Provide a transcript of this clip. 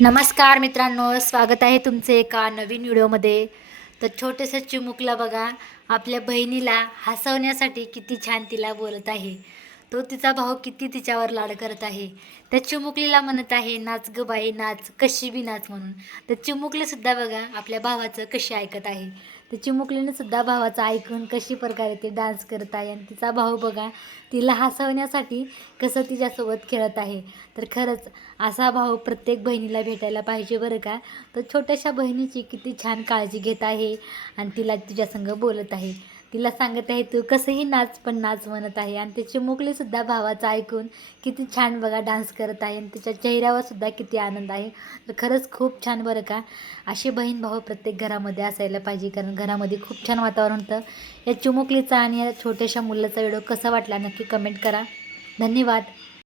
नमस्कार मित्रांनो, स्वागत आहे तुमचे एका नवीन व्हिडिओमध्ये. तर छोटेसं चिमुकला बघा आपल्या बहिणीला हसवण्यासाठी किती छान तिला बोलत आहे. तो तिचा भाऊ किती तिच्यावर लाड करत आहे. त्या चिमुकलीला म्हणत आहे, नाच ग बाई नाच, कशी बी नाच म्हणून. तर चिमुकलीसुद्धा बघा आपल्या भावाचं कशी ऐकत आहे. तर चिमुकलीने सुद्धा भावाचं ऐकून कशी प्रकारे ते डान्स करत आहे. आणि तिचा भाऊ बघा तिला हसवण्यासाठी कसं तिच्यासोबत खेळत आहे. तर खरंच असा भाऊ प्रत्येक बहिणीला भेटायला पाहिजे बरं का. तर छोट्याशा बहिणीची किती छान काळजी घेत आहे आणि तिला तिच्यासंग बोलत आहे. तिला सांगत आहे तू कसंही नाच पण नाच म्हणत आहे. आणि त्याची चिमुकलीसुद्धा भावाचं ऐकून किती छान बघा डान्स करत आहे आणि तिच्या चेहऱ्यावर सुद्धा किती आनंद आहे. तर खरंच खूप छान बरं का. असे बहीण भाऊ प्रत्येक घरामध्ये असायला पाहिजे, कारण घरामध्ये खूप छान वातावरण होतं. या चिमुकलीचा आणि या छोट्याशा मुलाचा व्हिडिओ कसा वाटला नक्की कमेंट करा. धन्यवाद.